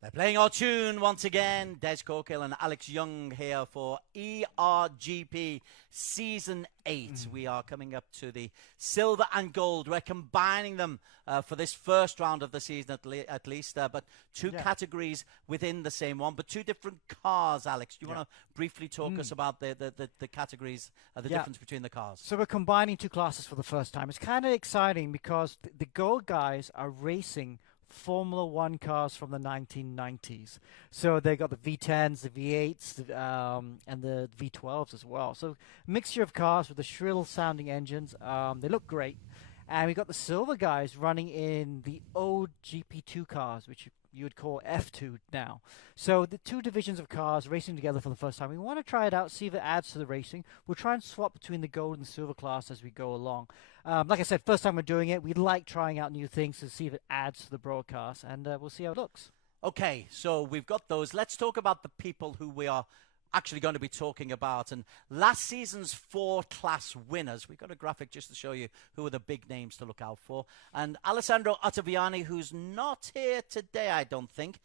They're playing our tune once again. Des Corkill and Alex Young here for eRGP Season 8. We are coming up to the silver and gold. We're combining them for this first round of the season at least, but two categories within the same one, but two different cars, Alex. Do you want to briefly talk us about the categories, the difference between the cars? So we're combining two classes for the first time. It's kind of exciting because the gold guys are racing Formula One cars from the 1990s. So they got the V10s, the V8s, and the V12s as well. So mixture of cars with the shrill sounding engines. They look great. And we got the silver guys running in the old GP2 cars, which you would call F2 now. So the two divisions of cars racing together for the first time. We want to try it out, see if it adds to the racing. We'll try and swap between the gold and silver class as we go along. Like I said, first time we're doing it. We like trying out new things to see if it adds to the broadcast, and we'll see how it looks. Okay, so we've got those. Let's talk about the people who we are actually going to be talking about. And last season's 4 class winners, we've got a graphic just to show you who are the big names to look out for. And Alessandro Ottaviani, who's not here today, I don't think.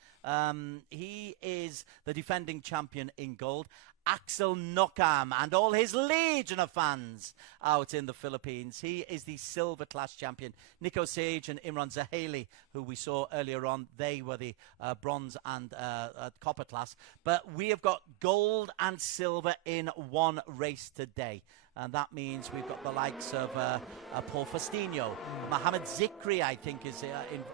He is the defending champion in gold. Axel Nokam and all his legion of fans out in the Philippines. He is the silver class champion. Nico Sage and Imran Zaheli, who we saw earlier on, they were the bronze and copper class. But we have got gold and silver in one race today. And that means we've got the likes of Paul Faustino. Mohamed Zikri, I think, is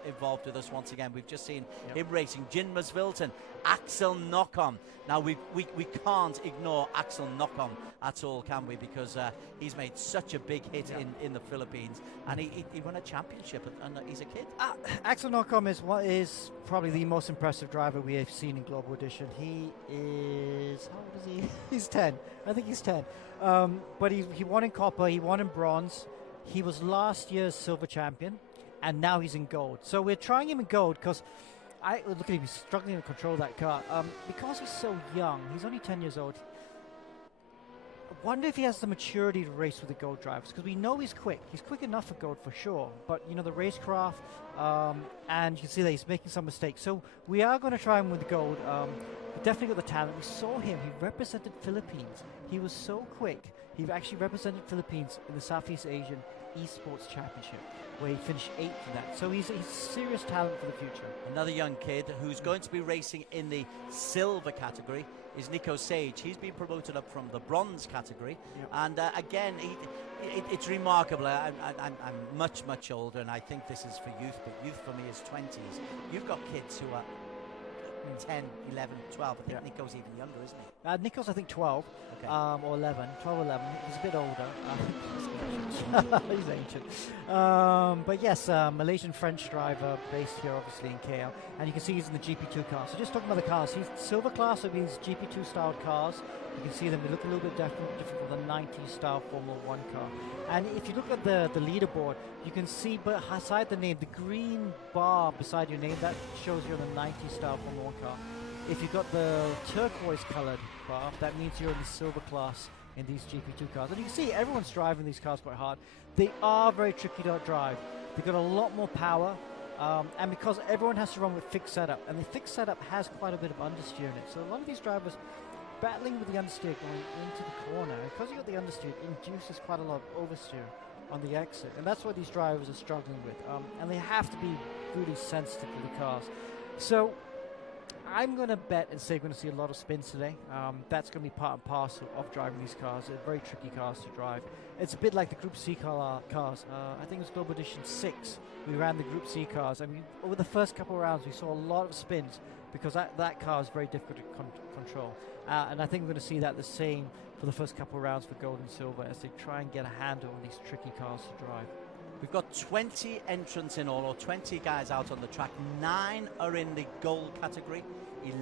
involved with us once again. We've just seen him racing. Jin Masvilton, Axel Nokam. Now, we can't ignore Axel Nokam at all, can we? Because he's made such a big hit in the Philippines. And he won a championship, and he's a kid. Axel Nokam is probably the most impressive driver we have seen in Global Edition. He is... How old is he? He's 10. I think he's 10. But he won in copper, he won in bronze. He was last year's silver champion, and now he's in gold. So we're trying him in gold because look at him, he's struggling to control that car. Because he's so young, he's only 10 years old. I wonder if he has the maturity to race with the gold drivers, because we know he's quick. He's quick enough for gold for sure. But, you know, the racecraft, and you can see that he's making some mistakes. So we are going to try him with the gold. We definitely got the talent. We saw him. He represented Philippines. He was so quick. He actually represented Philippines in the Southeast Asian Esports Championship, where he finished 8th in that. So he's serious talent for the future. Another young kid who's going to be racing in the silver category is Nico Sage. He's been promoted up from the bronze category. And again, it's remarkable. I'm much older, and I think this is for youth, but youth for me is 20s. You've got kids who are 10, 11, 12. I think Nico's even younger, isn't he? Nico's, I think, 12 or 11. 12 or 11. He's a bit older. He's ancient. But yes, Malaysian-French driver based here, obviously, in KL. And you can see he's in the GP2 car. So just talking about the cars, he's silver class, so these GP2-style cars. You can see them. They look a little bit different from the 90s-style Formula One car. And if you look at the leaderboard, you can see beside the name, the green bar beside your name, that shows you're in the 90s-style Formula One car. If you've got the turquoise-coloured bar, that means you're in the silver class in these GP2 cars. And you can see everyone's driving these cars quite hard. They are very tricky to drive. They've got a lot more power. And because everyone has to run with fixed setup, and the fixed setup has quite a bit of understeer in it. So a lot of these drivers battling with the understeer going into the corner. Because you got the understeer, it induces quite a lot of oversteer on the exit. And that's what these drivers are struggling with. And they have to be really sensitive to the cars. So I'm going to bet and say we're going to see a lot of spins today. That's going to be part and parcel of driving these cars. They're very tricky cars to drive. It's a bit like the Group C cars. I think it was Global Edition 6. We ran the Group C cars. I mean, over the first couple of rounds, we saw a lot of spins because that car is very difficult to control. And I think we're going to see that the same for the first couple of rounds for gold and silver as they try and get a handle on these tricky cars to drive. We've got 20 entrants in all, or 20 guys out on the track. 9 are in the gold category,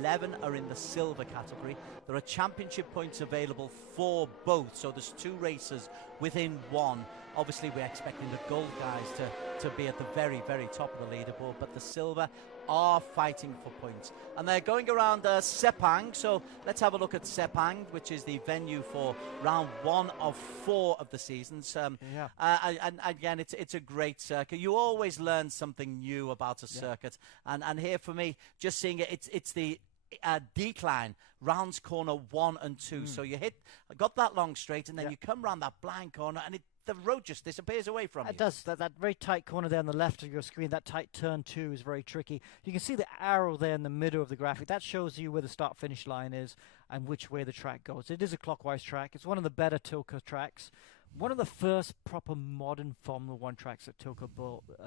11 are in the silver category. There are championship points available for both, so there's 2 races within one. Obviously, we're expecting the gold guys to to be at the very, very top of the leaderboard, but the silver are fighting for points. And they're going around Sepang, so let's have a look at Sepang, which is the venue for round 1 of 4 of the seasons. And again, it's a great circuit. You always learn something new about a circuit. And here for me, just seeing it, it's the decline, rounds corner 1 and 2. So you got that long straight, and then you come around that blind corner, and the road just disappears away from you. It does. That very tight corner there on the left of your screen, that tight turn 2 is very tricky. You can see the arrow there in the middle of the graphic. That shows you where the start-finish line is and which way the track goes. It is a clockwise track. It's one of the better Tilke tracks. One of the first proper modern Formula 1 tracks that Tilke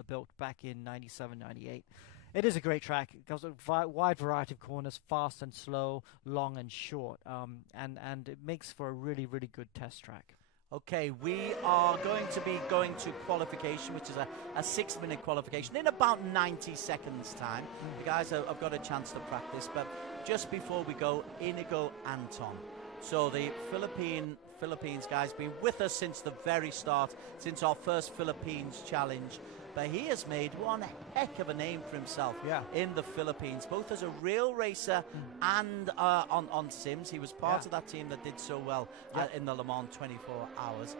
built back in 97, 98. It is a great track. It goes a wide variety of corners, fast and slow, long and short, and it makes for a really, really good test track. Okay, we are going to be going to qualification, which is a 6-minute qualification in about 90 seconds time. The guys have got a chance to practice, but just before we go, Inigo Anton. So the Philippines guy's been with us since the very start, since our first Philippines challenge. But he has made one heck of a name for himself in the Philippines, both as a real racer and on sims. He was part of that team that did so well in the Le Mans 24 hours.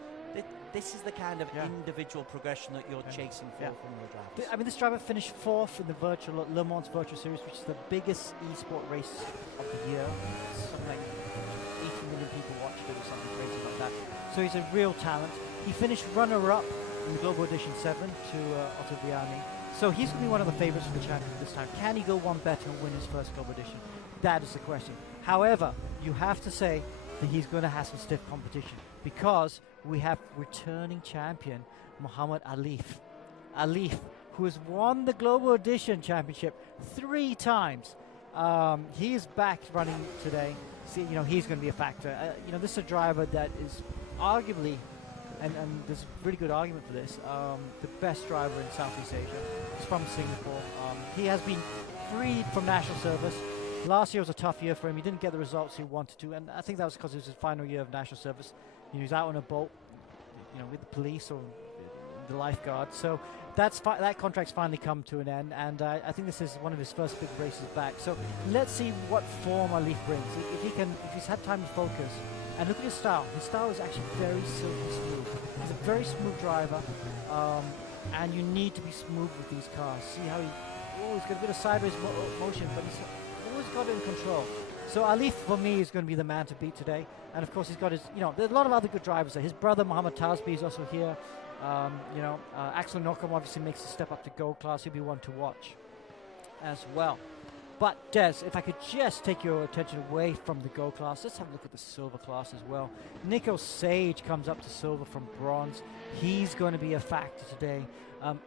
This is the kind of individual progression that you're chasing for from your drivers. I mean, this driver finished 4th in the Le Mans Virtual Series, which is the biggest esport race of the year. Something like 80 million people watched it or something crazy like that. So he's a real talent. He finished runner-up in the Global Edition 7 to Otto Viani. So he's going to be one of the favorites for the champion this time. Can he go one better and win his first Global Edition? That is the question. However, you have to say that he's going to have some stiff competition because we have returning champion Muhammad Alif. Alif, who has won the Global Edition Championship 3 times. He is back running today. See, he's going to be a factor. This is a driver that is arguably, and there's a really good argument for this, the best driver in Southeast Asia. He's from Singapore. He has been freed from national service. Last year was a tough year for him. He didn't get the results he wanted to, and I think that was because it was his final year of national service. He was out on a boat, with the police or the lifeguard. So that contract's finally come to an end, and I think this is one of his first big races back. So let's see what form Alif brings. If he's had time to focus. And look at his style. His style is actually very silky smooth. He's a very smooth driver, and you need to be smooth with these cars. See how he's got a bit of sideways motion, but he's always got it in control. So Alif, for me, is going to be the man to beat today. And of course, he's got his, there's a lot of other good drivers there. His brother, Mohammed Tasbi, is also here. Axel Nocum obviously makes the step up to gold class. He'll be one to watch as well. But Des, if I could just take your attention away from the gold class, let's have a look at the silver class as well. Nico Sage comes up to silver from bronze. He's going to be a factor today.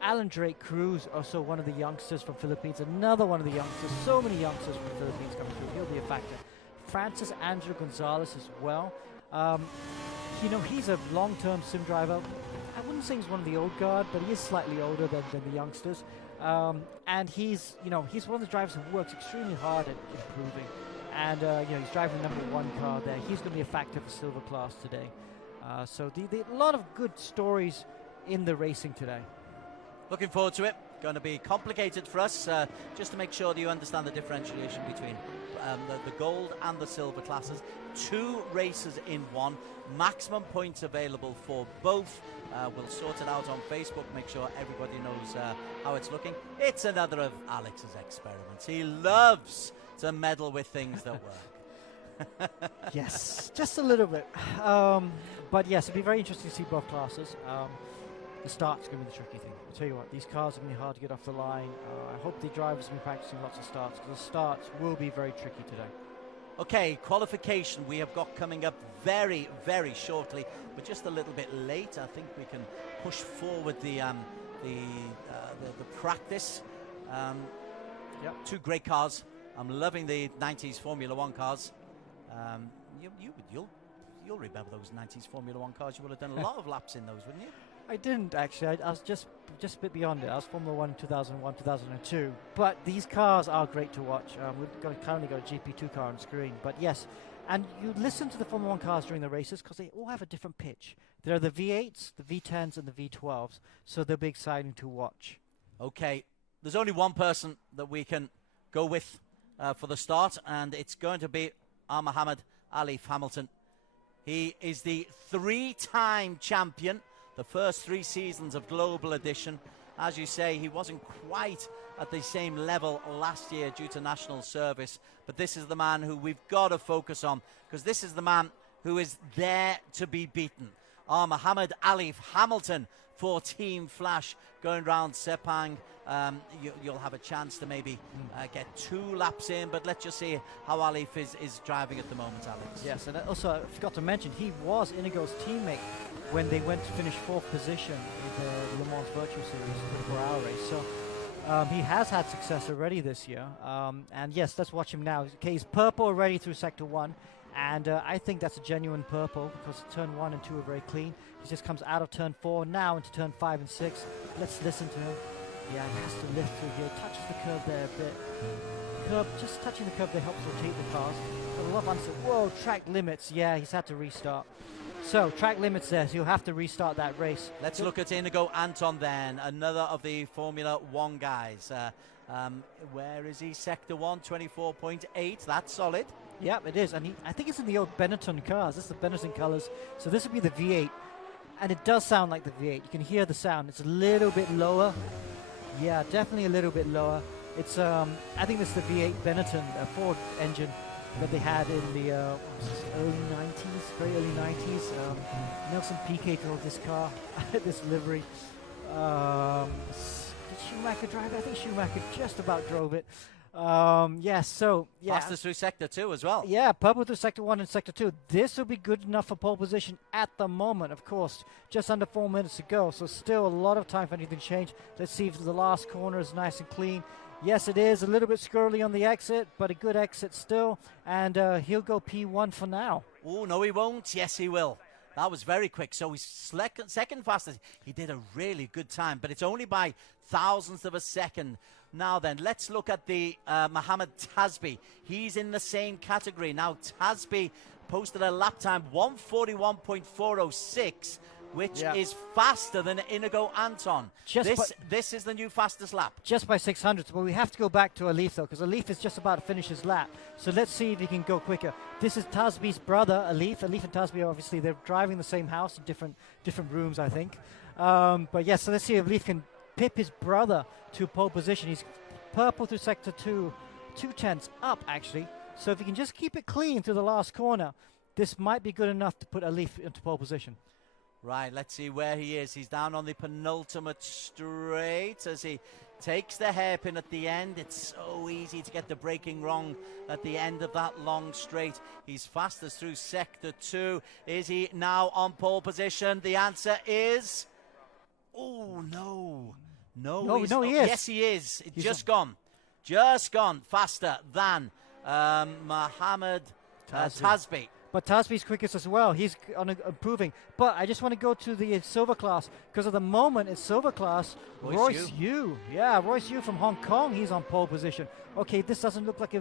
Alan Drake Cruz, also one of the youngsters from Philippines, another one of the youngsters. So many youngsters from the Philippines coming through. He'll be a factor. Francis Angelo Gonzalez as well. He's a long-term sim driver. I wouldn't say he's one of the old guard, but he is slightly older than the youngsters. And he's one of the drivers who works extremely hard at improving. And, he's driving the #1 car there. He's going to be a factor for silver class today. So a lot of good stories in the racing today. Looking forward to it. Going to be complicated for us, just to make sure that you understand the differentiation between the gold and the silver classes. 2 races in one. Maximum points available for both. We'll sort it out on Facebook, make sure everybody knows how it's looking. It's another of Alex's experiments. He loves to meddle with things that work. Yes, just a little bit. But yes, it'll be very interesting to see both classes. The start's going to be the tricky thing. I'll tell you what, these cars are going to be hard to get off the line. I hope the drivers will be practicing lots of starts, because the starts will be very tricky today. Okay, qualification we have got coming up very, very shortly, but just a little bit late. I think we can push forward the practice. 2 great cars. I'm loving the 90s Formula 1 cars. You'll remember those 90s Formula 1 cars. You would have done a lot of laps in those, wouldn't you? I didn't actually. I was just a bit beyond it. I was Formula 1 2001, 2002. But these cars are great to watch. We've currently got a GP2 car on screen. But yes, and you listen to the Formula 1 cars during the races because they all have a different pitch. There are the V8s, the V10s, and the V12s. So they'll be exciting to watch. Okay, there's only one person that we can go with for the start, and it's going to be Muhammad Ali Hamilton. He is the 3-time champion, the first 3 seasons of Global Edition. As you say, he wasn't quite at the same level last year due to national service, but this is the man who we've got to focus on, because this is the man who is there to be beaten. Muhammad Ali Hamilton for Team Flash going round Sepang. You'll have a chance to maybe get 2 laps in, but let's just see how Alif is driving at the moment, Alex. Yes, and also I forgot to mention, he was Inigo's teammate when they went to finish 4th position in the Le Mans Virtual Series 24-hour race. So he has had success already this year. And yes, let's watch him now. Okay, he's purple already through Sector 1. And I think that's a genuine purple because turn 1 and 2 are very clean. He just comes out of turn 4 now into turn 5 and 6. Let's listen to him. Yeah, he has to lift through here. Touches the curb there a bit. Just touching the curb there helps rotate the cars. A lot of answer. Whoa, track limits. Yeah, he's had to restart. So, track limits there, so he'll have to restart that race. Let's look at Inigo Anton then, another of the Formula 1 guys. Where is he? Sector 1, 24.8. That's solid. Yeah, it is. And I think it's in the old Benetton cars. This is the Benetton colors. So this would be the V8. And it does sound like the V8. You can hear the sound. It's a little bit lower. Yeah, definitely a little bit lower. It's I think this is the V8 Benetton Ford engine that they had in the early 90s, very early 90s. Nelson Piquet drove this car, this livery. Did Schumacher drive it? I think Schumacher just about drove it. Yes, so yeah. Fastest through Sector 2 as well. Yeah, purple through Sector 1 and Sector 2. This will be good enough for pole position at the moment, of course. Just under 4 minutes to go, so still a lot of time for anything to change. Let's see if the last corner is nice and clean. Yes, it is a little bit squirrely on the exit, but a good exit still. And he'll go P1 for now. Oh, no, he won't. Yes, he will. That was very quick. So he's second fastest. He did a really good time, but it's only by thousandths of a second. Now then, let's look at the Mohammed Tasbi. He's in the same category. Now, Tasbi posted a lap time 141.406, which is faster than Inigo Anton. This is the new fastest lap. Just by 600, but we have to go back to Alif, though, because Alif is just about to finish his lap. So let's see if he can go quicker. This is Tasbi's brother, Alif. Alif and Tasbi, obviously, they're driving the same house in different rooms, I think. But yes, so let's see if Alif can pip his brother to pole position. He's purple through Sector 2, 2/10 up, actually. So if he can just keep it clean through the last corner, this might be good enough to put Alif into pole position. Right, let's see where he is. He's down on the penultimate straight as he takes the hairpin at the end. It's so easy to get the braking wrong at the end of that long straight. He's fastest through Sector 2. Is he now on pole position? The answer is... Oh, no. No, he is. Yes, he is. It's just gone faster than Mohammed Tasbi. But Tasbi's quickest as well. He's improving. But I just want to go to the silver class because at the moment it's silver class. Royce Yu. Yeah, Royce Yu from Hong Kong. He's on pole position. Okay, this doesn't look like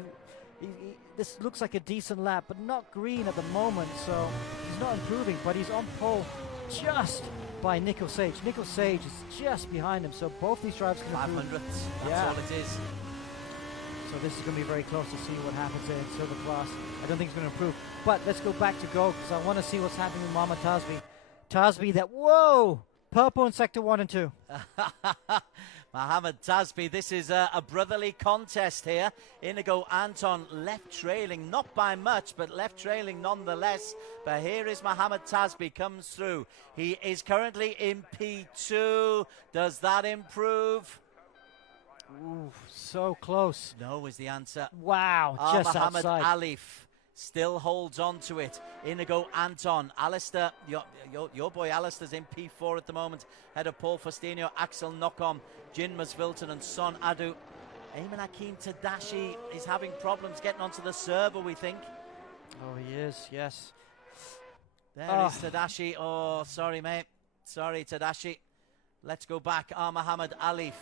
this looks like a decent lap, but not green at the moment. So he's not improving, but he's on pole just by Nico Sage. Nico Sage is just behind him. So both these drivers can improve. 500. That's all it is. So this is going to be very close to see what happens there in silver class. I don't think it's going to improve. But let's go back to gold because I want to see what's happening with Mohammed Tasbi. Tasbi whoa! Purple in Sector 1 and 2. Mohammed Tasbi, this is a brotherly contest here. Inigo Anton left trailing, not by much, but left trailing nonetheless. But here is Mohammed Tasbi, comes through. He is currently in P2. Does that improve? Ooh, so close. No is the answer. Wow, just Mohammed outside. Alif still holds on to it. Inigo Anton, Alistair, your boy Alistair's in P4 at the moment. Head of Paul Faustino, Axel Nocom, Jin Masvilton and Son Adu. Ayman Hakim Tadashi is having problems getting onto the server, we think. Oh, he is, yes. There is Tadashi. Oh, sorry, mate. sorry, Tadashi. Let's go back. Mohammed Alif.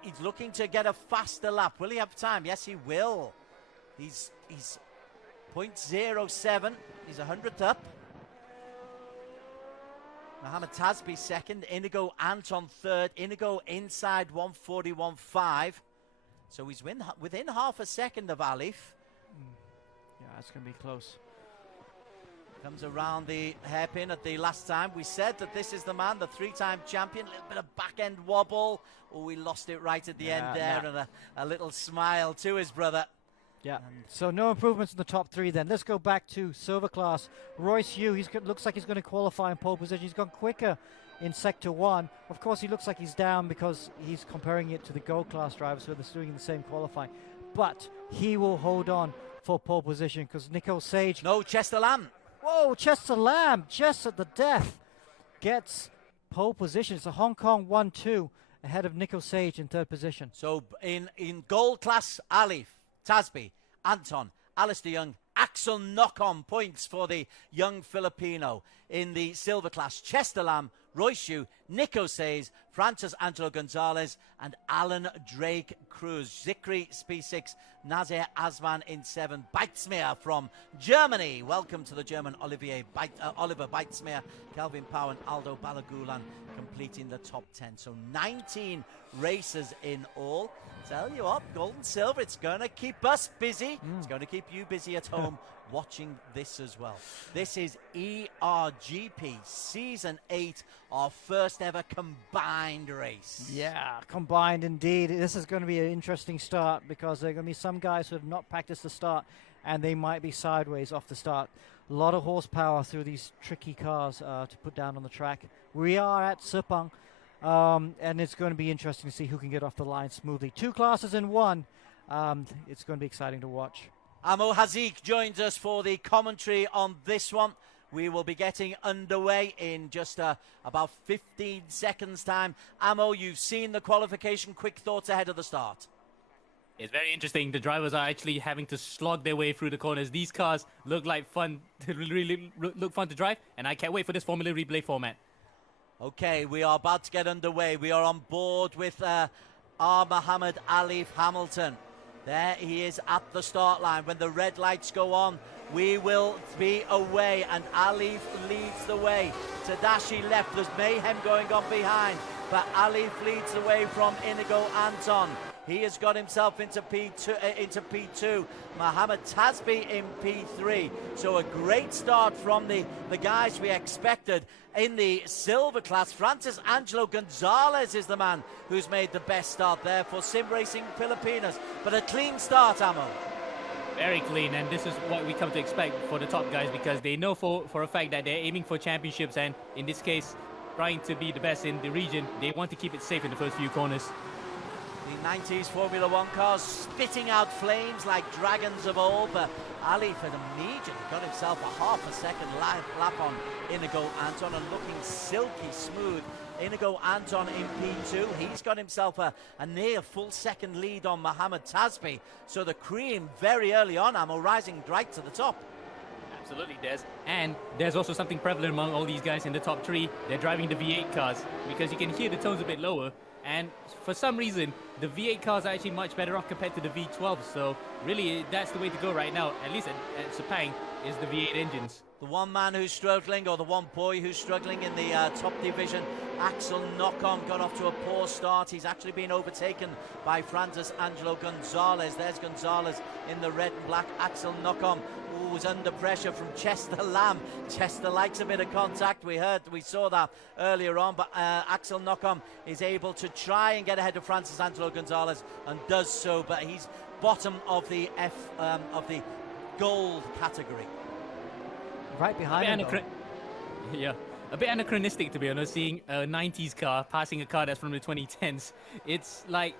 He's looking to get a faster lap. Will he have time? Yes, he will. He's 0.07. He's 100th up. Mohammed Tasbi second. Inigo Anton third. Inigo inside 141.5. So he's within half a second of Alif. Yeah, it's going to be close. Comes around the hairpin at the last time. We said that this is the man, the three-time champion. A little bit of back-end wobble. Oh, we lost it right at the end there. And a little smile to his brother. Yeah, so no improvements in the top three then. Let's go back to silver class. Royce Yu, looks like he's going to qualify in pole position. He's gone quicker in sector one. Of course, he looks like he's down because he's comparing it to the gold class drivers, so they're doing the same qualifying. But he will hold on for pole position because Nico Sage... No, Chester Lamb. Whoa, Chester Lamb, just at the death, gets pole position. It's a Hong Kong 1-2 ahead of Nico Sage in third position. So in gold class, Alif, Tasbi, Anton, Alistair Young, Axel knock-on points for the young Filipino. In the silver class, Chester Lamb, Royce Yu, Nico Sage, Francis Angelo Gonzalez, and Alan Drake Cruz. Zikri P6, Nazir Asman in 7. Beitsmeer from Germany. Welcome to the German Oliver Beitsmeer, Calvin Pau and Aldo Balagulan completing the top 10. So 19 races in all. Tell you what, gold and silver, it's going to keep us busy. It's going to keep you busy at home watching this as well. This is eRGP Season 8, our first ever combined race. Yeah, combined indeed. This is going to be an interesting start because there are going to be some guys who have not practiced the start and they might be sideways off the start. A lot of horsepower through these tricky cars to put down on the track. We are at Sepang. And it's going to be interesting to see who can get off the line smoothly. Two classes in one. It's going to be exciting to watch. Amo Hazik joins us for the commentary on this one. We will be getting underway in just about 15 seconds time. Amo, you've seen the qualification. Quick thoughts ahead of the start. It's very interesting. The drivers are actually having to slog their way through the corners. These cars look like fun, really look fun to drive, and I can't wait for this Formula Replay format. Okay, we are about to get underway. We are on board with Mohammed Alif Hamilton. There he is at the start line. When the red lights go on, we will be away, and Alif leads the way. Tadashi left. There's mayhem going on behind, but Alif leads the way from Inigo Anton. He has got himself into P2. Mohammed Tasbi in P3. So a great start from the guys we expected. In the silver class, Francis Angelo Gonzalez is the man who's made the best start there for Sim Racing Filipinas. But a clean start, Amo. Very clean, and this is what we come to expect for the top guys because they know for a fact that they're aiming for championships, and in this case, trying to be the best in the region. They want to keep it safe in the first few corners. The 90s Formula One cars spitting out flames like dragons of old, but Alif had immediately got himself a half a second lap on Inigo Anton and looking silky smooth. Inigo Anton in P2. He's got himself a near full second lead on Mohammed Tasbi. So the cream very early on, Amo, rising right to the top. Absolutely, Des. And there's also something prevalent among all these guys in the top three. They're driving the V8 cars because you can hear the tones a bit lower. And for some reason, the V8 cars are actually much better off compared to the V12. So really, that's the way to go right now, at least at Sepang, is the V8 engines. The one man who's struggling, or the one boy who's struggling in the top division, Axel Knock-On, got off to a poor start. He's actually been overtaken by Francis Angelo Gonzalez. There's Gonzalez in the red and black. Axel Knock-On was under pressure from Chester Lamb. Chester likes a bit of contact. We saw that earlier on, but Axel Knock-On is able to try and get ahead of Francis Angelo Gonzalez and does so, but he's bottom of the gold category. Right behind him. Yeah, a bit anachronistic to be honest, seeing a 90s car passing a car that's from the 2010s. It's like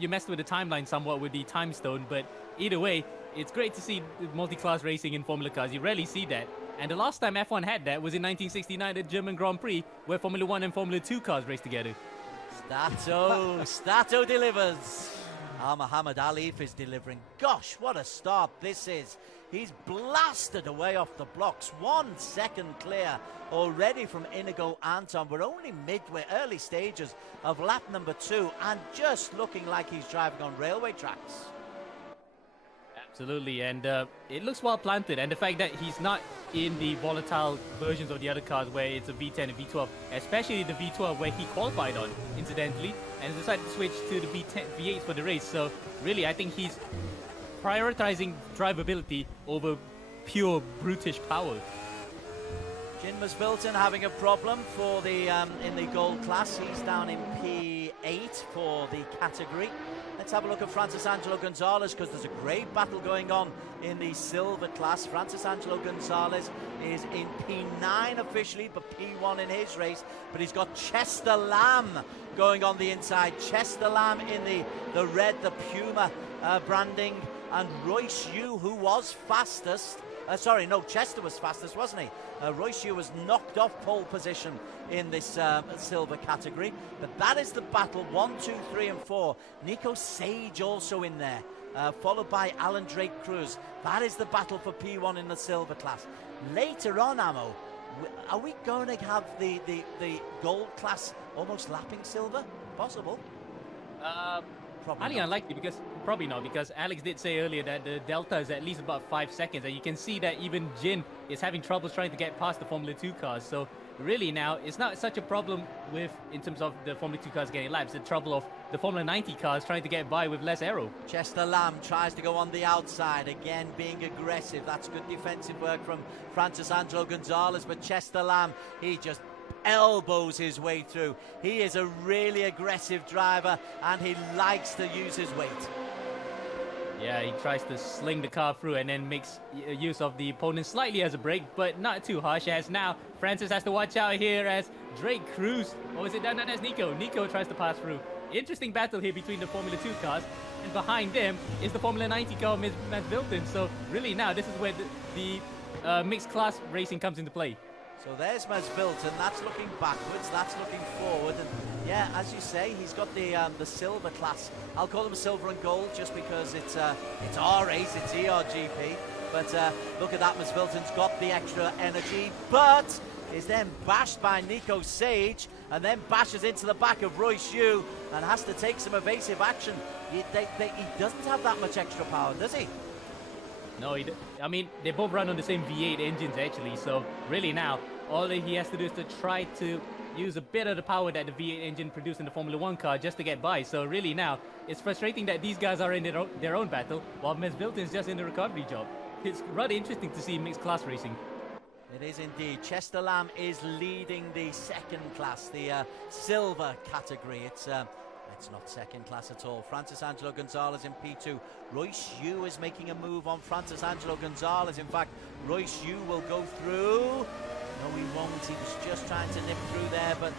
you messed with the timeline somewhat with the time stone, but either way, it's great to see multi-class racing in Formula cars. You rarely see that. And the last time F1 had that was in 1969 at German Grand Prix, where Formula 1 and Formula 2 cars raced together. Stato delivers. Muhammad Alif is delivering. Gosh, what a start this is. He's blasted away off the blocks. 1 second clear already from Inigo Anton. We're only midway, early stages of lap number 2, and just looking like he's driving on railway tracks. Absolutely, and it looks well planted, and the fact that he's not in the volatile versions of the other cars where it's a V10 and V12, especially the V12 where he qualified on, incidentally, and decided to switch to the V8s for the race. So really, I think he's prioritizing drivability over pure brutish power. Jinmas Bilton having a problem for the in the gold class. He's down in P8 for the category. Let's have a look at Francis Angelo Gonzalez, because there's a great battle going on in the silver class. Francis Angelo Gonzalez is in P9 officially, but P1 in his race. But he's got Chester Lamb going on the inside. Chester Lamb in the red, the Puma branding. And Royce Yu, who was fastest. Sorry, no, Chester was fastest, wasn't he? Royce Yu was knocked off pole position in this silver category. But that is the battle, 1, 2, 3, and 4. Nico Sage also in there, followed by Alan Drake Cruz. That is the battle for P1 in the silver class. Later on, Ammo, are we going to have the gold class almost lapping silver? Possible. Highly unlikely, because probably not, because Alex did say earlier that the delta is at least about 5 seconds, and you can see that even Jin is having troubles trying to get past the Formula 2 cars. So really now it's not such a problem in terms of the Formula 2 cars getting laps. The trouble of the Formula 90 cars trying to get by with less aero. Chester Lamb tries to go on the outside, again being aggressive. That's good defensive work from Francis Angelo Gonzalez, but Chester Lamb, he just elbows his way through. He is a really aggressive driver, and he likes to use his weight. Yeah, he tries to sling the car through and then makes use of the opponent slightly as a brake, but not too harsh, as now Francis has to watch out here as Drake Cruz, or is it down? No, that's Nico. Nico tries to pass through. Interesting battle here between the Formula 2 cars, and behind them is the Formula 90 car, Matt Bilton. So really now this is where the mixed class racing comes into play. So there's Maz Bilton, that's looking backwards, that's looking forward, and yeah, as you say, he's got the silver class. I'll call them silver and gold just because it's our race, it's eRGP. But look at that, Maz Bilton's got the extra energy, but is then bashed by Nico Sage, and then bashes into the back of Royce Yu, and has to take some evasive action. He doesn't have that much extra power, does he? No, I mean, they both run on the same V8 engines, actually, so really now, all that he has to do is to try to use a bit of the power that the V8 engine produced in the Formula 1 car just to get by. So really now, it's frustrating that these guys are in their own battle, while Mez Bilton is just in the recovery job. It's rather interesting to see mixed class racing. It is indeed. Chester Lamb is leading the second class, the silver category. It's not second class at all. Francis Angelo Gonzalez in P2. Royce Yu is making a move on Francis Angelo Gonzalez. In fact, Royce Yu will go through. No, he won't. He was just trying to nip through there, but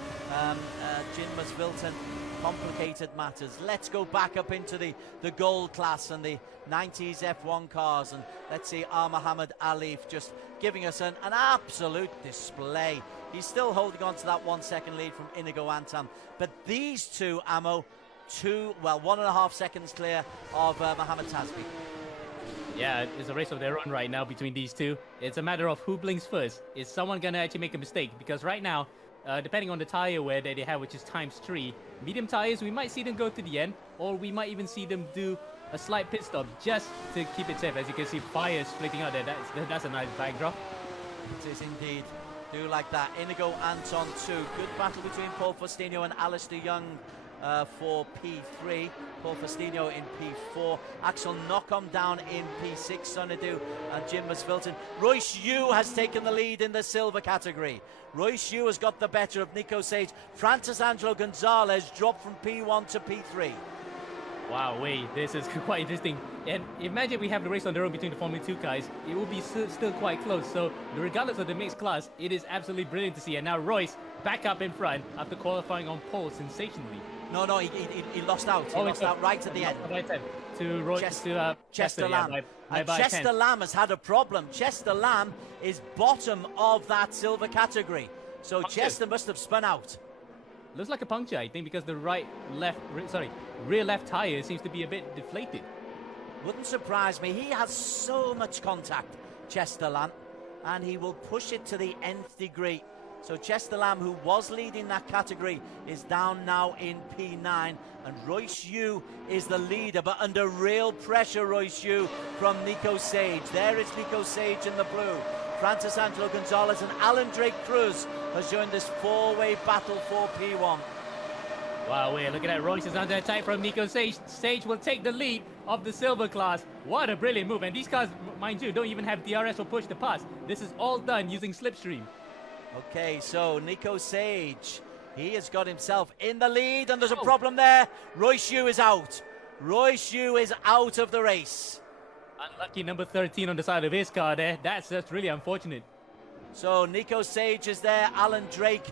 Jinmas Bilton complicated matters. Let's go back up into the gold class and the 90s F1 cars, and let's see Muhammad Alif just giving us an absolute display. He's still holding on to that 1 second lead from Inigo Anton, but these two, Ammo, 1.5 seconds clear of Mohamed Tasbi. Yeah, it's a race of their own right now between these two. It's a matter of who blinks first. Is someone going to actually make a mistake? Because right now, depending on the tire wear that they have, which is ×3, medium tires, we might see them go to the end, or we might even see them do a slight pit stop just to keep it safe. As you can see, fire splitting out there. That's a nice backdrop. It is indeed. Do like that. Inigo Anton 2. Good battle between Paul Faustino and Alistair Young for P3. Paul Faustino in P4. Axel Knockham down in P6. Sonadu and Jinmas Bilton. Royce Yu has taken the lead in the silver category. Royce Yu has got the better of Nico Sage. Francis Angelo Gonzalez dropped from P1 to P3. Wow, wait, this is quite interesting. And imagine we have the race on the road between the Formula 2 guys. It will be still quite close. So regardless of the mixed class, it is absolutely brilliant to see. And now Royce back up in front after qualifying on pole sensationally. No, he lost out. He lost out right at the end. To Royce, Chester Lamb. Yeah, and Chester Lamb has had a problem. Chester Lamb is bottom of that silver category. So Chester must have spun out. looks like a puncture, I think, because the rear left tire seems to be a bit deflated. Wouldn't surprise me. He has so much contact, Chester Lamb, and he will push it to the nth degree. So Chester Lamb, who was leading that category, is down now in P9, and Royce Yu is the leader, but under real pressure, Royce Yu, from Nico Sage. There is Nico Sage in the blue. Francis Angelo Gonzalez and Alan Drake Cruz has joined this four-way battle for P1. Wow, look at that. Royce is under attack from Nico Sage. Sage will take the lead of the silver class. What a brilliant move. And these cars, mind you, don't even have DRS or push to pass. This is all done using slipstream. Okay, so Nico Sage, he has got himself in the lead, and there's a problem there. Royce Yu is out. Royce Yu is out of the race. Unlucky number 13 on the side of his car there. That's really unfortunate. So Nico Sage is there. Alan Drake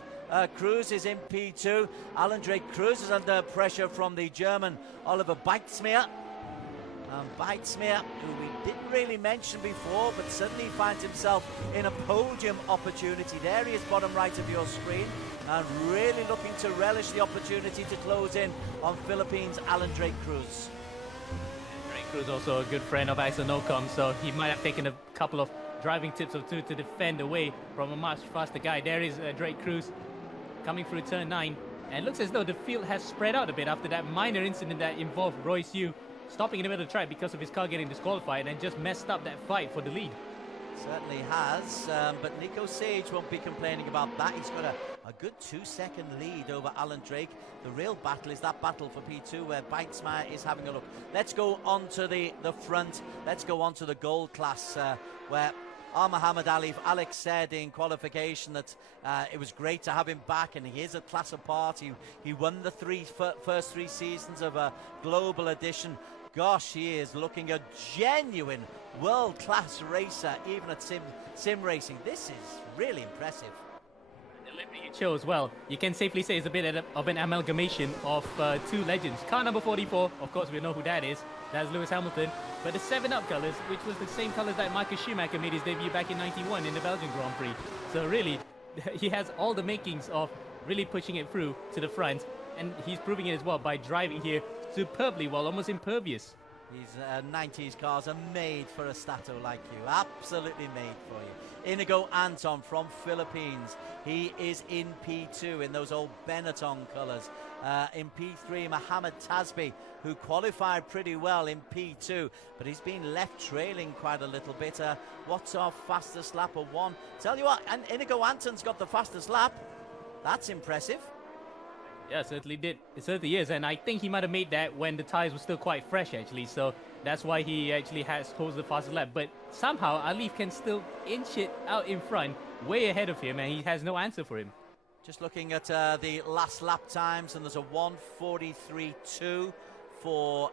Cruz is in P2. Alan Drake Cruz is under pressure from the German Oliver Beitsmeer. Beitsmeer, who we didn't really mention before, but suddenly finds himself in a podium opportunity. There he is, bottom right of your screen, and really looking to relish the opportunity to close in on Philippines' Alan Drake Cruz. Drake Cruz also a good friend of Axel Nocom, so he might have taken a couple of driving tips or two to defend away from a much faster guy. There is Drake Cruz coming through turn 9, and it looks as though the field has spread out a bit after that minor incident that involved Royce Yu stopping in the middle of the track because of his car getting disqualified and just messed up that fight for the lead. Certainly has, but Nico Sage won't be complaining about that. He's got a good 2-second lead over Alan Drake. The real battle is that battle for P2 where Beitsmeer is having a look. Let's go on to the front. Let's go on to the gold class where Muhammad Ali, Alex said in qualification that it was great to have him back, and he is a class apart. He won the first three seasons of a global edition. Gosh, he is looking a genuine world-class racer, even at sim racing. This is really impressive. The livery you chose, well, you can safely say it's a bit of an amalgamation of two legends. Car number 44, of course we know who that is. That's Lewis Hamilton. But the 7-Up colours, which was the same colours that Michael Schumacher made his debut back in '91 in the Belgian Grand Prix. So really, he has all the makings of really pushing it through to the front. And he's proving it as well by driving here superbly well, almost impervious. These 90s cars are made for a stato like you. Absolutely made for you. Inigo Anton from Philippines. He is in P2 in those old Benetton colours. In P3, Mohammed Tasbi, who qualified pretty well in P2, but he's been left trailing quite a little bit. What's our fastest lap? A 1. Tell you what, and Inigo Anton's got the fastest lap. That's impressive. Yeah, certainly did. It certainly is, and I think he might have made that when the tires were still quite fresh, actually. So that's why he actually holds the fastest lap. But somehow Alif can still inch it out in front, way ahead of him, and he has no answer for him. Just looking at the last lap times, and there's a 1:43.2 for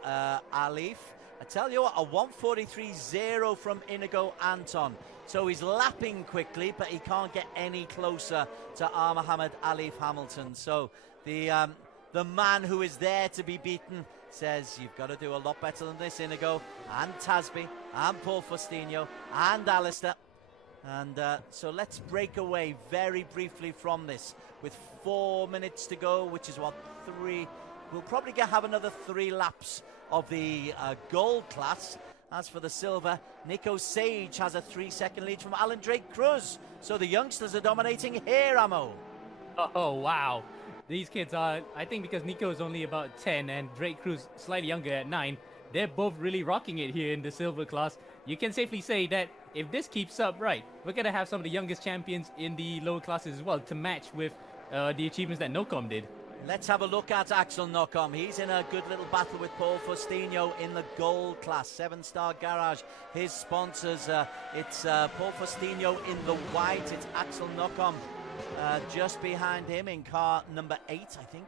Alif. I tell you what, a 1:43.0 from Inigo Anton. So he's lapping quickly, but he can't get any closer to Muhammad Alif Hamilton. So the man who is there to be beaten says, you've got to do a lot better than this, Inigo, and Tasby, and Paul Faustino, and Alistair. And so let's break away very briefly from this with 4 minutes to go, which is what, 3. We'll probably have another 3 laps of the gold class. As for the silver, Nico Sage has a 3-second lead from Alan Drake Cruz. So the youngsters are dominating here, Amo. Oh, wow. These kids are, I think because Nico is only about 10 and Drake Cruz slightly younger at 9, they're both really rocking it here in the silver class. You can safely say that if this keeps up right, we're going to have some of the youngest champions in the lower classes as well to match with the achievements that Nocom did. Let's have a look at Axel Nocom. He's in a good little battle with Paul Faustino in the gold class. 7-Star Garage, his sponsors. It's Paul Faustino in the white. It's Axel Nocom just behind him in car number 8, I think.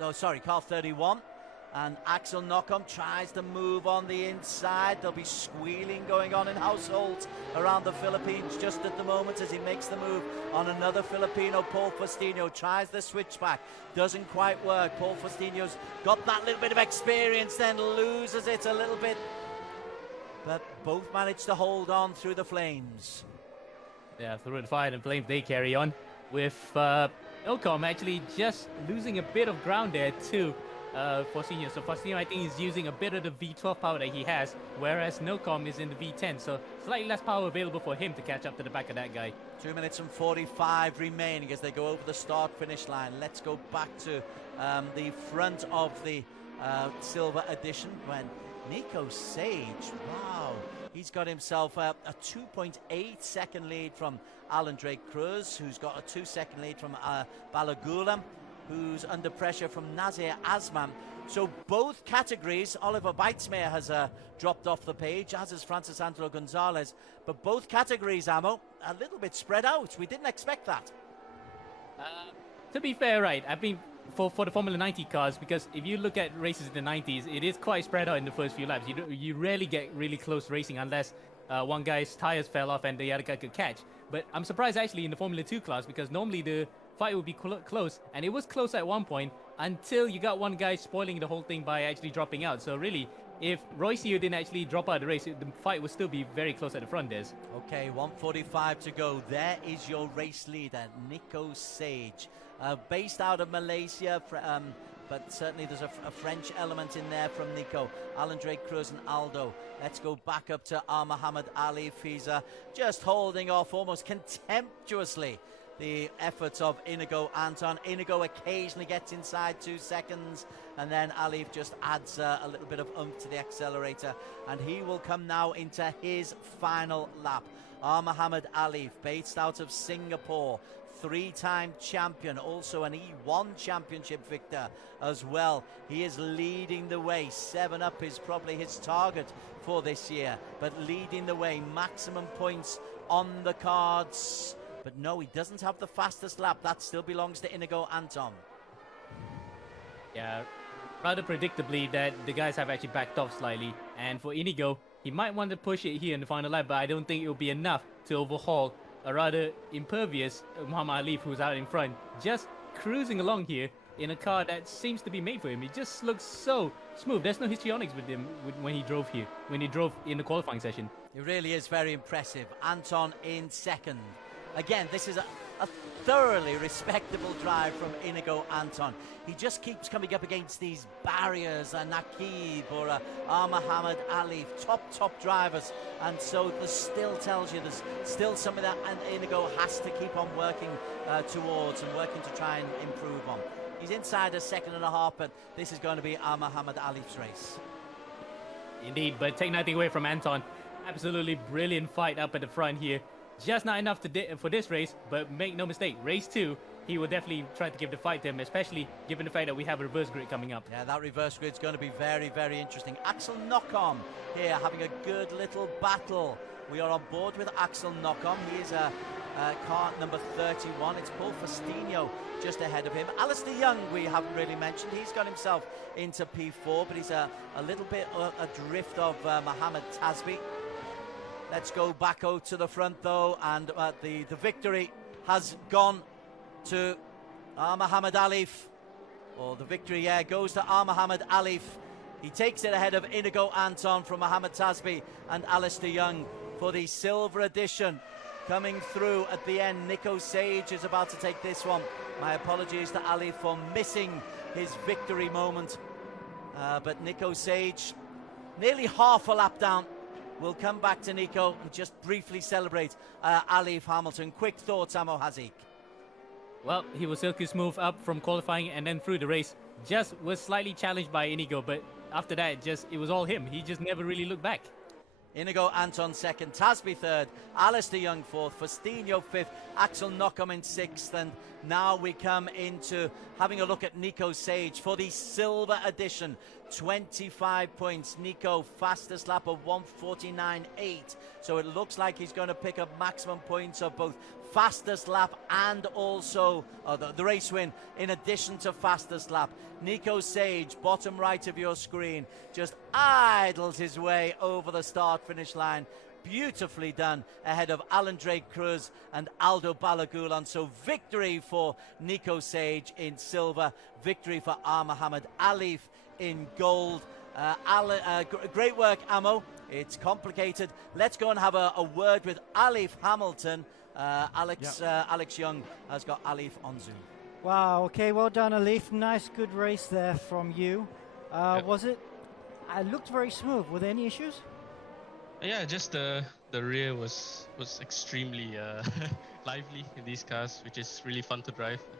No, sorry, car 31. And Axel Nocom tries to move on the inside. There'll be squealing going on in households around the Philippines just at the moment as he makes the move on another Filipino. Paul Faustino tries the switchback. Doesn't quite work. Paul Faustino's got that little bit of experience, then loses it a little bit. But both manage to hold on through the flames. Yeah, through the fire and flames, they carry on with Ocon actually just losing a bit of ground there too. Faustino. So Faustino, I think, is using a bit of the V12 power that he has, whereas Nocom is in the V10. So slightly less power available for him to catch up to the back of that guy. 2 minutes and 45 remaining as they go over the start-finish line. Let's go back to the front of the Silver Edition when Nico Sage, wow, he's got himself a 2.8 second lead from Alan Drake Cruz, who's got a 2-second lead from Balagulam, who's under pressure from Nazir Asman. So both categories, Oliver Beitsmeyer has dropped off the page, as has Francis Angelo Gonzalez. But both categories, Amo, a little bit spread out. We didn't expect that. To be fair, right, I mean, for the Formula 90 cars, because if you look at races in the 90s, it is quite spread out in the first few laps. You rarely get really close racing unless one guy's tires fell off and the other guy could catch. But I'm surprised actually in the Formula 2 class, because normally the fight would be close, and it was close at one point until you got one guy spoiling the whole thing by actually dropping out. So really, if Roycio didn't actually drop out of the race, the fight would still be very close at the front, Des. Okay, 1:45 to go. There is your race leader, Nico Sage. Based out of Malaysia, but certainly there's a French element in there from Nico. Alan Drake Cruz and Aldo. Let's go back up to Muhammad Ali. He's just holding off almost contemptuously the efforts of Inigo Anton. Inigo occasionally gets inside 2 seconds, and then Alif just adds a little bit of oomph to the accelerator, and he will come now into his final lap. Muhammad Alif, based out of Singapore, 3-time champion, also an E1 championship victor as well. He is leading the way. 7 up is probably his target for this year, but leading the way, maximum points on the cards. But no, he doesn't have the fastest lap. That still belongs to Inigo Anton. Yeah, rather predictably that the guys have actually backed off slightly. And for Inigo, he might want to push it here in the final lap, but I don't think it will be enough to overhaul a rather impervious Muhammad Alif, who's out in front, just cruising along here in a car that seems to be made for him. It just looks so smooth. There's no histrionics with him when he drove here, when he drove in the qualifying session. It really is very impressive. Anton in second. Again, this is a thoroughly respectable drive from Inigo Anton. He just keeps coming up against these barriers, Nakib or Muhammad Ali, top drivers, and so this still tells you there's still something that Inigo has to keep on working towards and working to try and improve on. He's inside a second and a half, but this is going to be Muhammad Ali's race. Indeed, but take nothing away from Anton. Absolutely brilliant fight up at the front here. Just not enough for this race, but make no mistake, race 2, he will definitely try to give the fight to him, especially given the fact that we have a reverse grid coming up. Yeah, that reverse grid's going to be very, very interesting. Axel Knockom here having a good little battle. We are on board with Axel Knockom. He is car number 31. It's Paul Faustino just ahead of him. Alistair Young, we haven't really mentioned. He's got himself into P4, but he's a little bit adrift of Mohammed Tasbi. Let's go back out to the front though, and the victory has gone to Muhammad Alif. Or the victory, yeah, goes to Muhammad Alif. He takes it ahead of Inigo Anton from Mohammed Tasbi and Alistair Young for the silver edition. Coming through at the end, Nico Sage is about to take this one. My apologies to Ali for missing his victory moment. But Nico Sage, nearly half a lap down. We'll come back to Nico and just briefly celebrate Alif Hamilton. Quick thoughts, Amo Hazik. Well, he was silky smooth up from qualifying and then through the race. Just was slightly challenged by Inigo, but after that, it was all him. He just never really looked back. Inigo Anton second, Tasbi third, Alistair Young fourth, Faustino fifth, Axel Knockom in sixth, and now we come into having a look at Nico Sage for the silver edition. 25 points. Nico, fastest lap of 1:49.8. So it looks like he's going to pick up maximum points of both fastest lap and also the race win in addition to fastest lap. Nico Sage, bottom right of your screen, just idles his way over the start finish line. Beautifully done ahead of Alan Drake Cruz and Aldo Balagulan. So victory for Nico Sage in silver, victory for Muhammad Alif in gold. Great work, Amo. It's complicated. Let's go and have a word with Alif Hamilton. Alex Young has got Alif on Zoom. Wow, okay, well done, Alif. Nice, good race there from you. Was it? It looked very smooth. Were there any issues? Yeah, just the rear was extremely lively in these cars, which is really fun to drive. I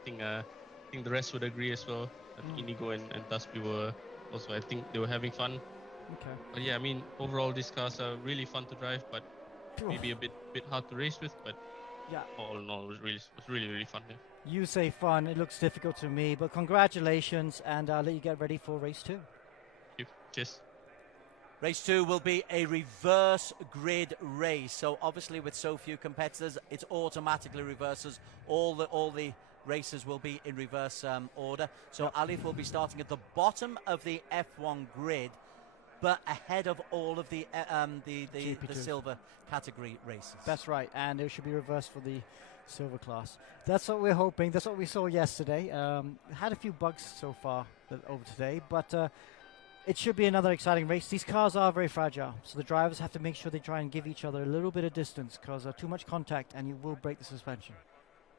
think the rest would agree as well. That Inigo and Taspi were also, I think they were having fun. Okay. But yeah, I mean, overall these cars are really fun to drive, but maybe a bit hard to race with. But Yeah. all in all, it was really fun. Yeah. You say fun. It looks difficult to me, but congratulations, and I'll let you get ready for race 2. Thank you. Cheers. Race 2 will be a reverse grid race. So obviously with so few competitors, it automatically reverses. All the races will be in reverse order. So Alif will be starting at the bottom of the F1 grid, but ahead of all of the silver category races. That's right, and it should be reversed for the silver class. That's what we're hoping. That's what we saw yesterday. Had a few bugs so far over today, but it should be another exciting race. These cars are very fragile, so the drivers have to make sure they try and give each other a little bit of distance, because too much contact and you will break the suspension.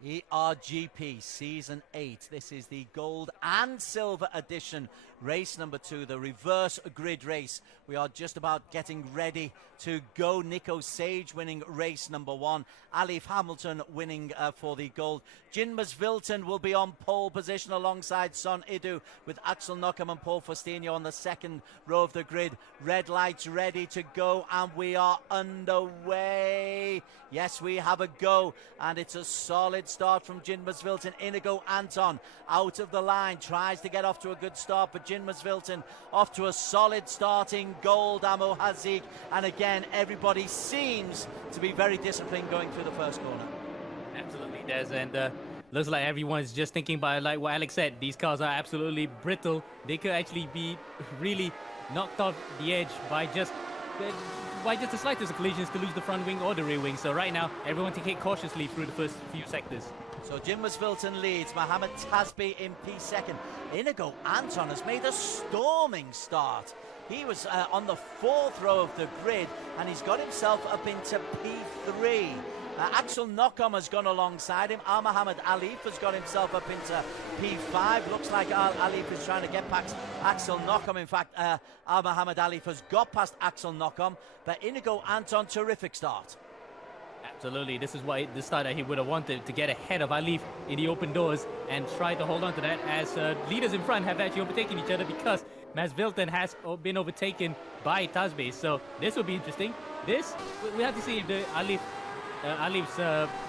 eRGP Season 8. This is the gold and silver edition, race number 2, the reverse grid race. We are just about getting ready to go. Nico Sage winning race number 1. Alif Hamilton winning for the gold. Jinmas Vilton will be on pole position alongside Son Idu, with Axel Knockham and Paul Faustino on the second row of the grid. Red lights ready to go, and we are underway. Yes, we have a go, and it's a solid start from Jinmas Vilton. Inigo Anton out of the line, tries to get off to a good start, but Jinmas Vilton off to a solid starting gold. Amo Hazik, and again everybody seems to be very disciplined going through the first corner. Absolutely, Des, and looks like everyone's just thinking about, like what Alex said, these cars are absolutely brittle. They could actually be really knocked off the edge by just the slightest collisions to lose the front wing or the rear wing. So right now, everyone take it cautiously through the first few sectors. So Jinmas Vilton leads, Mohammed Tasbi in P2nd. Inigo Anton has made a storming start. He was on the 4th row of the grid, and he's got himself up into P3. Axel Knockham has gone alongside him. Mohammed Alif has got himself up into P5. Looks like Alif is trying to get past Axel Knockham. In fact, Mohammed Alif has got past Axel Knockham. But Inigo Anton, terrific start. Absolutely, this is the start that he would have wanted, to get ahead of Alif in the open doors and try to hold on to that, as leaders in front have actually overtaken each other, because Mas Vilton has been overtaken by Tasbe. So this will be interesting. We have to see if the Alif's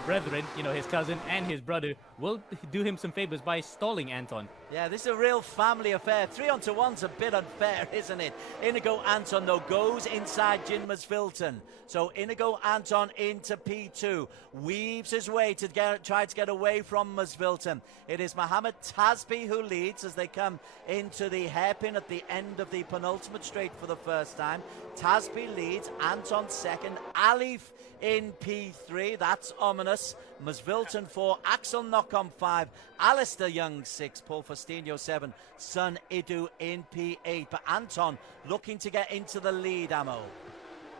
brethren, his cousin and his brother, will do him some favors by stalling Anton. Yeah, this is a real family affair. 3-on-1's a bit unfair, isn't it? Inigo Anton, though, goes inside Jinmas Vilton. So Inigo Anton into P2, weaves his way to try to get away from Masvilton. It is Mohammed Tasbi who leads as they come into the hairpin at the end of the penultimate straight for the first time. Tasbi leads, Anton second, Alif in P3, that's ominous. Masvilton 4, Axel Knockham 5, Alistair Young 6, Paul Faustino 7, Son Idu in P8. But Anton looking to get into the lead, Amo.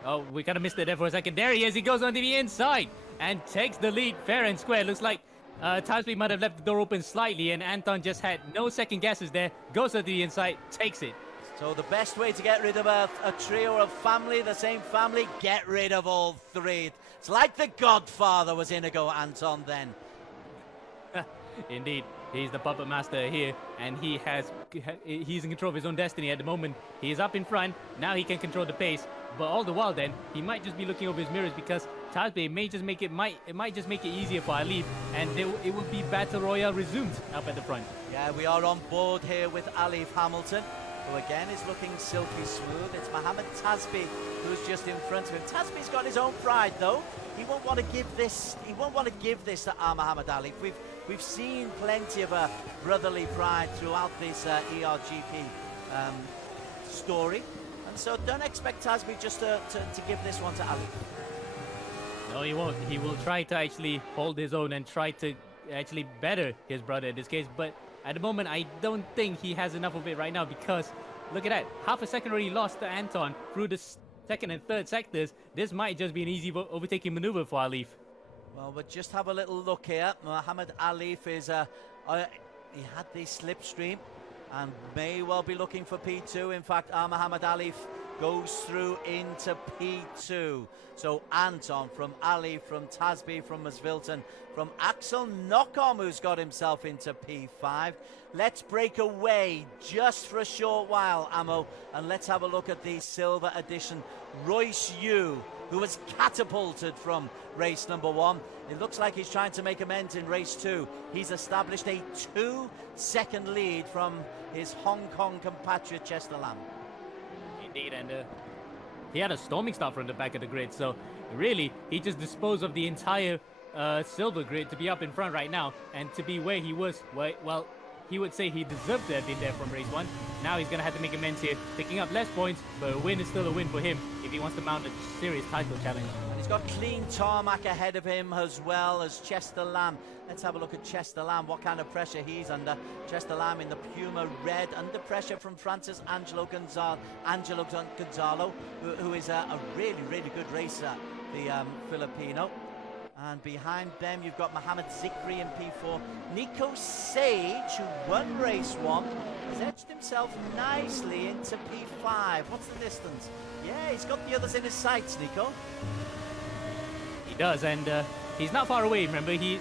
Oh, we kind of missed it there for a second. There he is. He goes onto the inside and takes the lead fair and square. Looks like Tasbi might have left the door open slightly, and Anton just had no second guesses there. Goes onto the inside, takes it. So the best way to get rid of a trio of family, the same family, get rid of all three. It's like the Godfather was Inigo Anton then. Indeed, he's the puppet master here, and he's in control of his own destiny at the moment. He is up in front, now he can control the pace, but all the while then, he might just be looking over his mirrors, because Tasbe might just make it easier for Alif, and it will be Battle Royale resumed up at the front. Yeah, we are on board here with Alif Hamilton, who again is looking silky smooth. It's Mohammed Tasbi who's just in front of him. Tasbi's got his own pride, though. He won't want to give this. He won't want to give this to Mohammed Alif. We've seen plenty of brotherly pride throughout this eRGP story, and so don't expect Tasbi just to give this one to Alif. No, he won't. He will try to actually hold his own and try to actually better his brother in this case, but at the moment, I don't think he has enough of it right now, because look at that. Half a second already lost to Anton through the second and third sectors. This might just be an easy overtaking maneuver for Alif. Well, we'll just have a little look here. Mohammed Alif is he had the slipstream and may well be looking for P2. In fact, Muhammad Ali goes through into P2. So Anton from Ali, from Tasby, from Masvilton, from Axel Knockom, who's got himself into P5. Let's break away just for a short while, Amo, and let's have a look at the silver edition. Royce Yu, who was catapulted from race number 1. It looks like he's trying to make amends in race 2. He's established a 2-second lead from his Hong Kong compatriot Chester Lamb. Indeed, and he had a storming start from the back of the grid, so really he just disposed of the entire silver grid to be up in front right now, and to be where he was. Well, he would say he deserved to have been there from race 1. Now he's going to have to make amends here, picking up less points, but a win is still a win for him if he wants to mount a serious title challenge. And he's got clean tarmac ahead of him as well as Chester Lamb. Let's have a look at Chester Lamb, what kind of pressure he's under. Chester Lamb in the Puma red, under pressure from Angelo Gonzalo, who is a really, really good racer, the Filipino. And behind them, you've got Mohammed Zikri in P4. Nico Sage, who won race 1, has edged himself nicely into P5. What's the distance? Yeah, he's got the others in his sights, Nico. He does, and he's not far away. Remember, he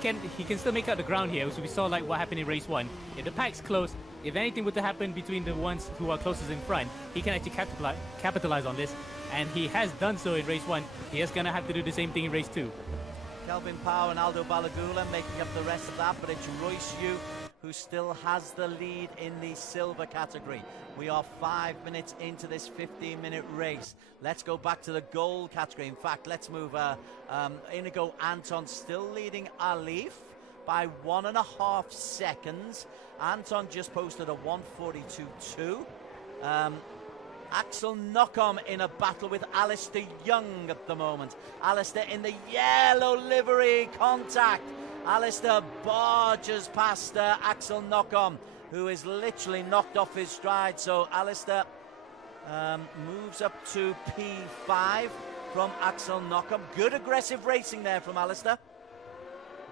can still make out the ground here. So we saw like what happened in race 1. If the pack's close, if anything were to happen between the ones who are closest in front, he can actually capitalize on this. And he has done so in race 1. He is going to have to do the same thing in race 2. Kelvin Power and Aldo Balagula making up the rest of that, but it's Royce Yu who still has the lead in the silver category. We are 5 minutes into this 15-minute race. Let's go back to the gold category. In fact, let's move Inigo Anton still leading Alif by 1.5 seconds. Anton just posted a 1:42.2. Axel Knockom in a battle with Alistair Young at the moment. Alistair in the yellow livery, contact. Alistair barges past Axel Knockom, who is literally knocked off his stride. So Alistair moves up to P5 from Axel Knockom. Good aggressive racing there from Alistair.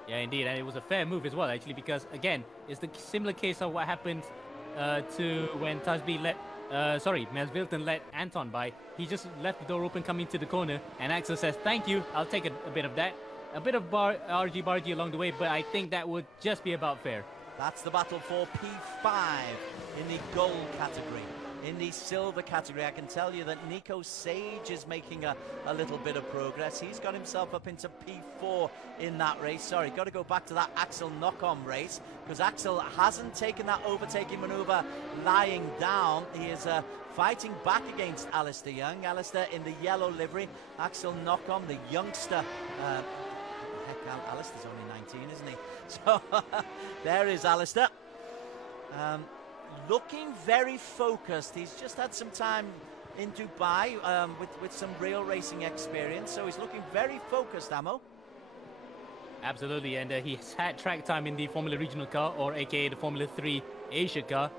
Yeah, indeed, and it was a fair move as well, actually, because again, it's the similar case of what happened to when Tasby Masvilton let Anton by. He just left the door open coming to the corner, and Axel says, thank you, I'll take a bit of that. A bit of argy-bargy along the way, but I think that would just be about fair. That's the battle for P5 in the gold category. In the silver category, I can tell you that Nico Sage is making a little bit of progress. He's got himself up into P4 in that race. Sorry, got to go back to that Axel Knockom race, because Axel hasn't taken that overtaking maneuver lying down. He is fighting back against Alistair Young. Alistair in the yellow livery. Axel Knockom, the youngster. Heck, Alistair's only 19, isn't he? So there is Alistair. Looking very focused. He's just had some time in Dubai with some real racing experience, so he's looking very focused, Amo. Absolutely, and he's had track time in the Formula Regional car, or aka the Formula 3 Asia car,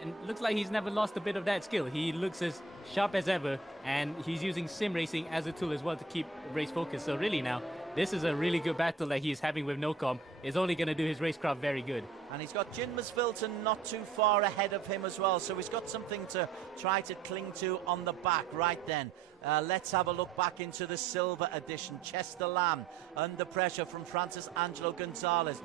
and looks like he's never lost a bit of that skill. He looks as sharp as ever, and he's using sim racing as a tool as well to keep race focus. So really now, this is a really good battle that he's having with Knockom. It's only going to do his racecraft very good. And he's got Jin Masvilton not too far ahead of him as well, so he's got something to try to cling to on the back right then. Let's have a look back into the silver edition. Chester Lamb under pressure from Angelo Gonzalez.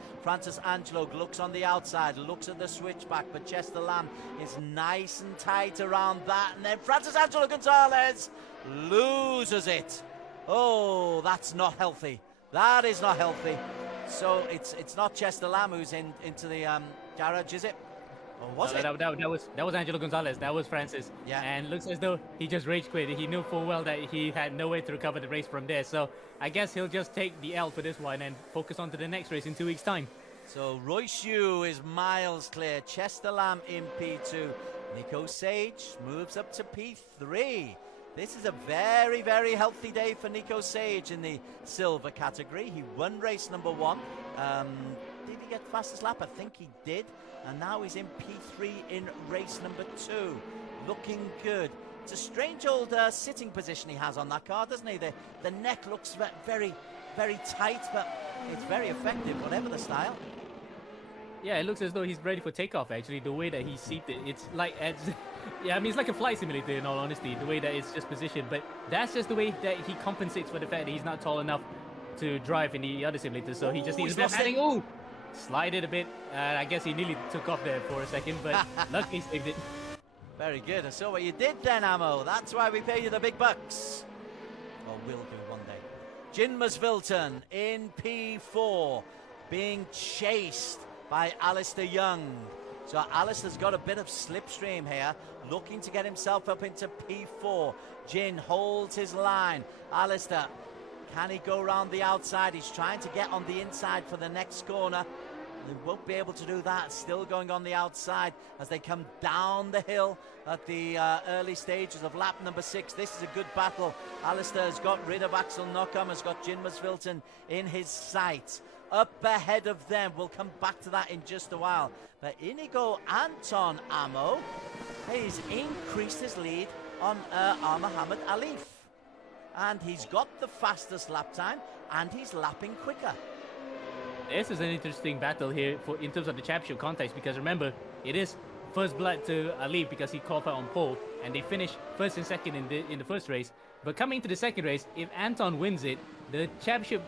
Angelo looks on the outside, looks at the switchback, but Chester Lamb is nice and tight around that. And then Angelo Gonzalez loses it. Oh, that's not healthy. That is not healthy. So it's not Chester Lamb who's into the garage, is it? Or was it? That was Angelo Gonzalez. That was Francis. Yeah. And looks as though he just rage quit. He knew full well that he had no way to recover the race from there. So I guess he'll just take the L for this one and focus on to the next race in 2 weeks' time. So Royce Yu is miles clear. Chester Lamb in P2. Nico Sage moves up to P3. This is a very, very healthy day for Nico Sage in the silver category. He won race number 1. Did he get fastest lap? I think he did. And now he's in P3 in race number 2. Looking good. It's a strange old sitting position he has on that car, doesn't he? The neck looks very, very tight, but it's very effective, whatever the style. Yeah, it looks as though he's ready for takeoff, actually, the way that he's seated. It's like, yeah, I mean, it's like a flight simulator, in all honesty, the way that it's just positioned. But that's just the way that he compensates for the fact that he's not tall enough to drive in the other simulators. So he just needs a bit of padding. Oh, slide it a bit. I guess he nearly took off there for a second, but luckily saved it. Very good. I saw what you did then, Ammo. That's why we pay you the big bucks. Or will do one day. Jinmus Vilton in P4, being chased by Alistair Young. So Alistair's got a bit of slipstream here, looking to get himself up into P4. Jin holds his line. Alistair, can he go around the outside? He's trying to get on the inside for the next corner. They won't be able to do that. Still going on the outside as they come down the hill at the early stages of lap number 6. This is a good battle. Alistair has got rid of Axel Knockham, has got Jinmus Vilton in his sights. Up ahead of them, we'll come back to that in just a while. But Inigo Anton Ammo, he's increased his lead on Muhammad Alif. And he's got the fastest lap time, and he's lapping quicker. This is an interesting battle here in terms of the championship context, because remember, it is first blood to Alif because he qualified on pole, and they finished first and second in the first race. But coming to the second race, if Anton wins it, the championship,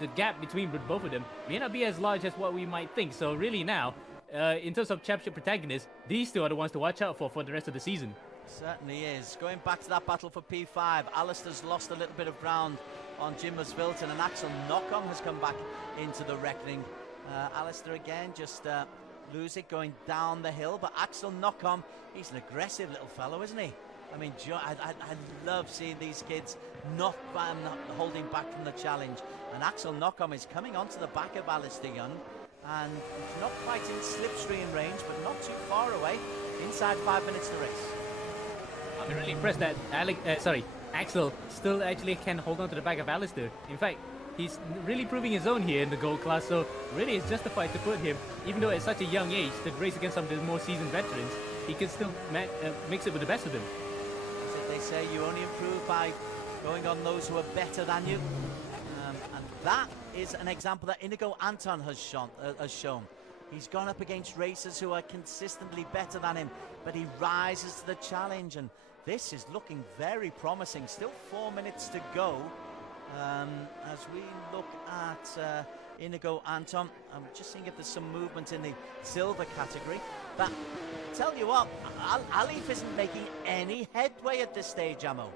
the gap between both of them may not be as large as what we might think. So really now, in terms of championship protagonists, these two are the ones to watch out for the rest of the season. Certainly is. Going back to that battle for P5, Alistair's lost a little bit of ground on Jinmus Vilton, and Axel Knockham has come back into the reckoning. Alistair again just lose it going down the hill, but Axel Knockham, he's an aggressive little fellow, isn't he? I mean, I love seeing these kids not holding back from the challenge. And Axel Knockham is coming onto the back of Alistair Young, and he's not quite in slipstream range, but not too far away, inside 5 minutes to race. I'm really impressed that Axel still actually can hold on to the back of Alistair. In fact, he's really proving his own here in the gold class, so really it's justified to put him, even though at such a young age, to race against some of the more seasoned veterans, he can still mix it with the best of them. As they say, you only improve by going on those who are better than you. And that is an example that Inigo Anton has shown. He's gone up against racers who are consistently better than him, but he rises to the challenge, and this is looking very promising. Still 4 minutes to go as we look at Inigo Anton. I'm just seeing if there's some movement in the silver category. But tell you what, Alif isn't making any headway at this stage, Ammo.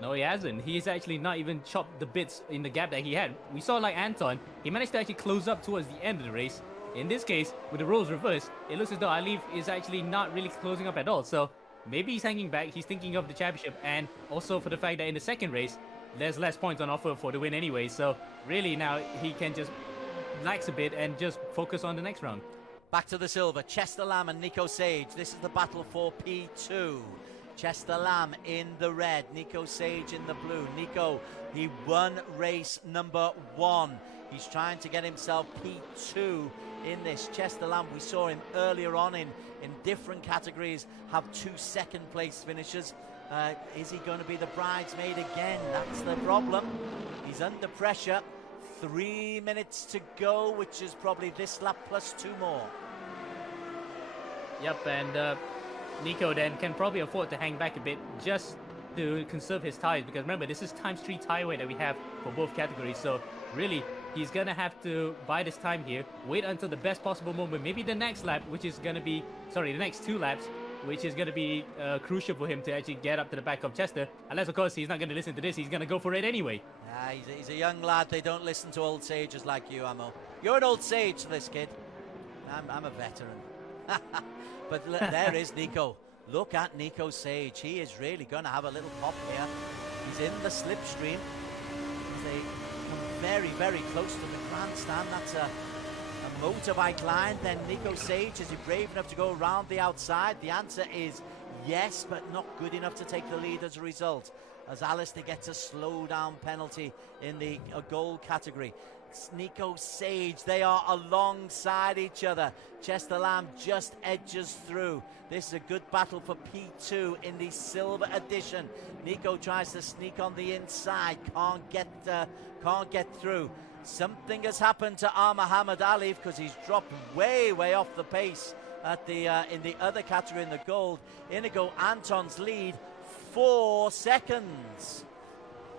No, he hasn't. He's actually not even chopped the bits in the gap that he had. We saw like Anton, he managed to actually close up towards the end of the race. In this case, with the roles reversed, it looks as though Alif is actually not really closing up at all. So maybe he's hanging back, he's thinking of the championship, and also for the fact that in the second race, there's less points on offer for the win anyway. So really now he can just relax a bit and just focus on the next round. Back to the silver, Chester Lamb and Nico Sage. This is the battle for P2. Chester Lamb in the red, Nico Sage in the blue. Nico, he won race number 1. He's trying to get himself P2 in this. Chester Lamb, we saw him earlier on in different categories, have 2 second place finishes. Is he going to be the bridesmaid again? That's the problem. He's under pressure. 3 minutes to go, which is probably this lap plus 2 more. Yep, and Nico then can probably afford to hang back a bit just to conserve his tires, because remember, this is ×3 tire weight that we have for both categories. So really, he's gonna have to buy this time here, wait until the best possible moment, maybe the next lap, which is gonna be, the next 2 laps, which is gonna be crucial for him to actually get up to the back of Chester. Unless, of course, he's not gonna listen to this, he's gonna go for it anyway. He's a young lad. They don't listen to old sages like you, Ammo. You're an old sage to this kid. I'm a veteran. But there is Nico. Look at Nico Sage. He is really going to have a little pop here. He's in the slipstream. They come very, very close to the grandstand. That's a motorbike line. Then Nico Sage, is he brave enough to go around the outside? The answer is yes, but not good enough to take the lead as a result, as Alistair gets a slow down penalty in the gold category. Nico Sage, they are alongside each other. Chester Lamb just edges through. This is a good battle for P2 in the silver edition. Nico tries to sneak on the inside, can't get through. Something has happened to Muhammad Ali because he's dropped way off the pace at the in the other category in the gold. Inigo Anton's lead 4 seconds.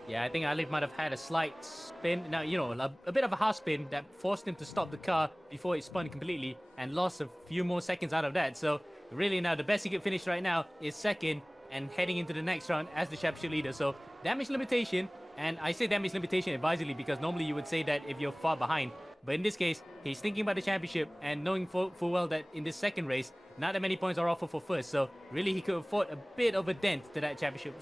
Yeah, I think Alif might have had a slight spin. Now, you know, a bit of a half spin that forced him to stop the car before it spun completely and lost a few more seconds out of that. So really now the best he could finish right now is second and heading into the next round as the championship leader. So damage limitation, and I say damage limitation advisedly because normally you would say that if you're far behind. But in this case, he's thinking about the championship and knowing full well that in this second race, not that many points are offered for first. So really he could afford a bit of a dent to that championship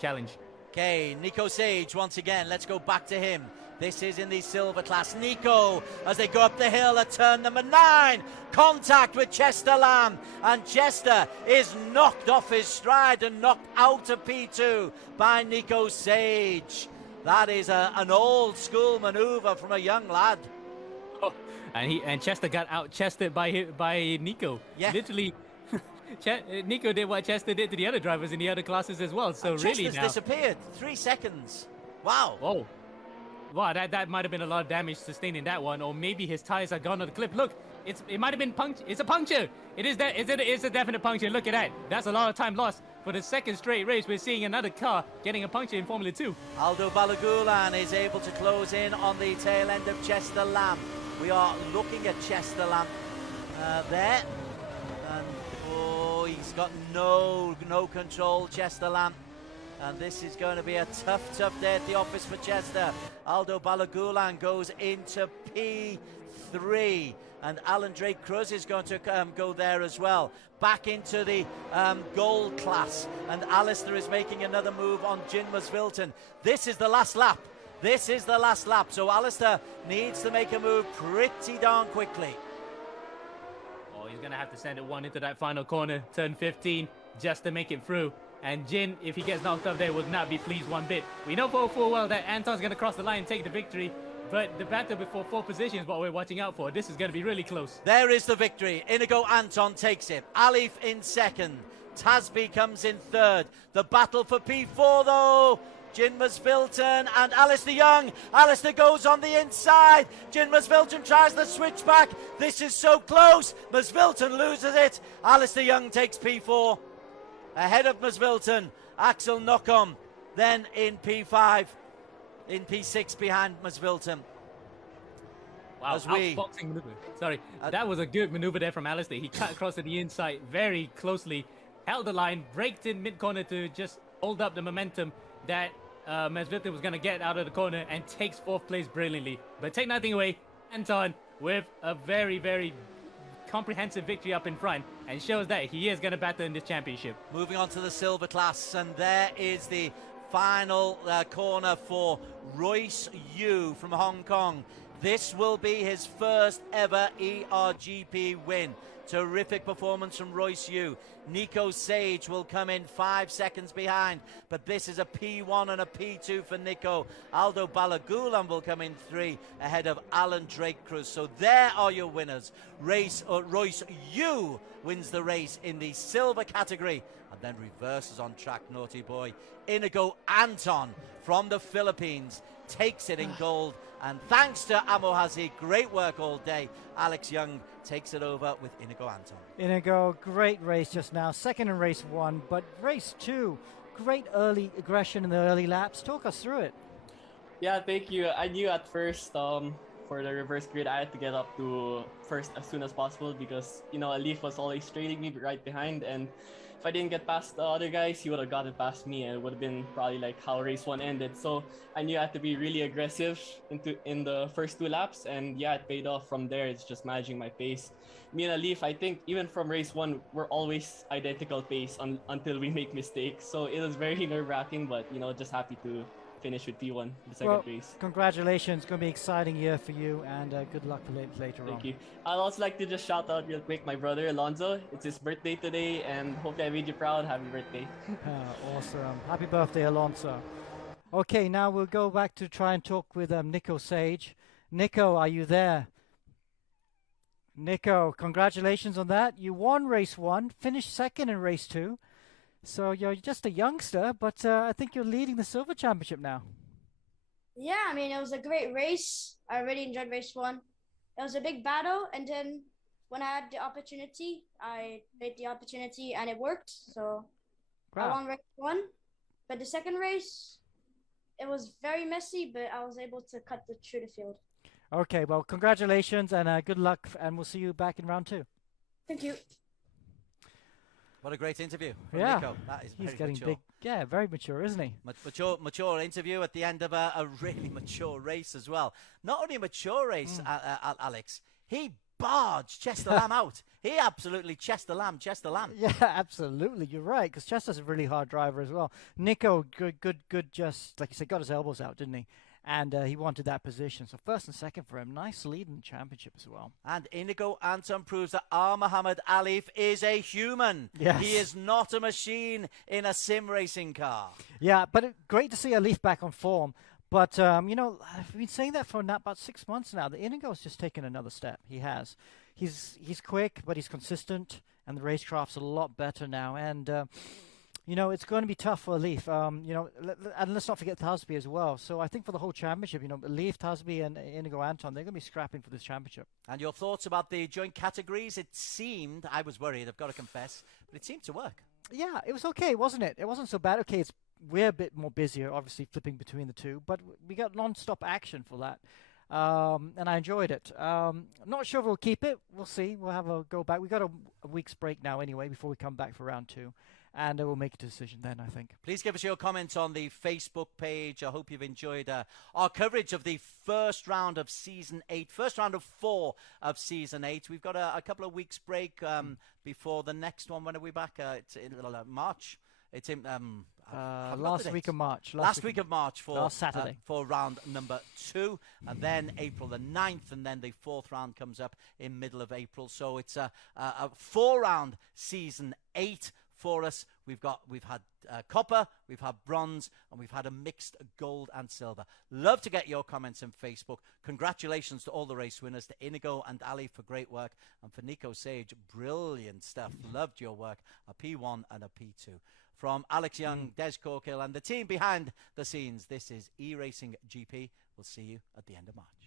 challenge. Okay, Nico Sage once again. Let's go back to him. This is in the silver class. Nico, as they go up the hill at turn number 9. Contact with Chester Lamb. And Chester is knocked off his stride and knocked out of P2 by Nico Sage. That is an old school maneuver from a young lad. Oh, and Chester got out-chested by Nico. Yeah. Literally, Nico did what Chester did to the other drivers in the other classes as well. So and really Chester's now, disappeared. 3 seconds. Wow. Whoa. Wow, that might have been a lot of damage sustained in that one, or maybe his tires are gone on the clip. Look, it might have been puncture. It's a puncture. It's a definite puncture. Look at that. That's a lot of time lost. For the second straight race, we're seeing another car getting a puncture in Formula 2. Aldo Balagulan is able to close in on the tail end of Chester Lamb. We are looking at Chester Lamb there. And oh, he's got no control, Chester Lamb. And this is going to be a tough day at the office for Chester. Aldo Balagulan goes into P3. And Alan Drake Cruz is going to go there as well. Back into the gold class. And Alistair is making another move on Jin Masvilton. This is the last lap. So Alistair needs to make a move pretty darn quickly. Oh, he's going to have to send it one into that final corner, turn 15, just to make it through. And Jin, if he gets knocked off there, would not be pleased one bit. We know full well that Anton's going to cross the line and take the victory. But the battle before 4 positions is what we're watching out for. This is going to be really close. There is the victory. Inigo Anton takes it. Alif in second. Tasby comes in third. The battle for P4 though. Jin Masvilton and Alistair Young. Alistair goes on the inside. Jin Masvilton tries the switchback. This is so close. Masvilton loses it. Alistair Young takes P4. Ahead of Masvilton. Axel Knockom then in P5. In P6 behind Masvilton. Wow, outboxing maneuver. Sorry, that was a good maneuver there from Alistair. He cut across to the inside very closely, held the line, braked in mid-corner to just hold up the momentum that Masvilton was going to get out of the corner and takes 4th place brilliantly. But take nothing away, Anton with a very comprehensive victory up in front and shows that he is going to battle in this championship. Moving on to the silver class, and there is the final corner for Royce Yu from Hong Kong. This will be his first ever ERGP win. Terrific performance from Royce Yu. Nico Sage will come in 5 seconds behind, but this is a P1 and a P2 for Nico. Aldo Balagulan will come in 3 ahead of Alan Drake Cruz. So there are your winners. Royce Yu wins the race in the silver category and then reverses on track, naughty boy. Inigo Anton from the Philippines takes it in gold, and thanks to Amo Hazi, great work all day, Alex Young takes it over with Inigo Anton. Inigo, great race just now, second in race 1, but race 2, great early aggression in the early laps. Talk us through it. Yeah, thank you. I knew at first for the reverse grid I had to get up to first as soon as possible because, you know, Alif was always trailing me right behind, and if I didn't get past the other guys, he would have gotten past me, and it would have been probably like how race 1 ended. So I knew I had to be really aggressive in the first 2 laps, and yeah, it paid off. From there, it's just managing my pace. Me and Alif, I think even from race 1, we're always identical pace until we make mistakes. So it was very nerve-wracking, but you know, just happy to finish with P1 the second race. Congratulations, it's going to be an exciting year for you, and good luck for later on. Thank you. I'd also like to just shout out real quick my brother Alonzo. It's his birthday today, and hopefully I made you proud. Happy birthday. Awesome. Happy birthday, Alonso. Okay, now we'll go back to try and talk with Nico Sage. Nico, are you there? Nico, congratulations on that. You won race 1, finished second in race 2. So you're just a youngster, but I think you're leading the Silver Championship now. Yeah, I mean, it was a great race. I really enjoyed race one. It was a big battle, and then when I had the opportunity, I made the opportunity, and it worked. So I Wow. won race one. But the second race, it was very messy, but I was able to cut through the field. Okay, well, congratulations and good luck, and we'll see you back in round 2. Thank you. What a great interview from Yeah, Nico. That is he's very getting mature. big. Yeah, very mature, isn't he? Mature interview at the end of a really mature race as well. Not only a mature race, Alex, he barged Chester Lamb out. He absolutely Chester Lamb. Yeah, absolutely. You're right, because Chester's a really hard driver as well. Nico, good. Just like you said, got his elbows out, didn't he? And he wanted that position. So first and second for him. Nice lead in the championship as well. And Inigo Anton proves that Muhammad Alif is a human. Yes. He is not a machine in a sim racing car. Yeah, but great to see Alif back on form. But, you know, I've been saying that for about 6 months now. The Inigo's just taken another step. He has. He's quick, but he's consistent, and the racecraft's a lot better now. And, you know, it's going to be tough for Alif. You know, and let's not forget Thasby as well. So I think for the whole championship, you know, Alif, Thasby, and Inigo Anton, they're going to be scrapping for this championship. And your thoughts about the joint categories? It seemed, I was worried, I've got to confess, but it seemed to work. Yeah, it was okay, wasn't it? It wasn't so bad. Okay, we're a bit more busier, obviously, flipping between the two, but we got non-stop action for that. And I enjoyed it. Not sure if we'll keep it. We'll see. We'll have a go back. We got a week's break now anyway before we come back for round 2. And we'll make a decision then, I think. Please give us your comments on the Facebook page. I hope you've enjoyed our coverage of the first round of Season 8, first round of 4 of Season 8. We've got a couple of weeks break before the next one. When are we back? It's in March. It's in last week of March. Last week of March for last Saturday. For round number 2, and then April the 9th, and then the 4th round comes up in middle of April. So it's a 4-round Season 8 for us. We've had copper, we've had bronze, and we've had a mixed gold and silver. Love to get your comments on Facebook. Congratulations to all the race winners, to Inigo and Ali for great work, and for Nico Sage, brilliant stuff. Loved your work. A P1 and a P2. From Alex Young, Des Corkill, and the team behind the scenes, this is eRacing GP. We'll see you at the end of March.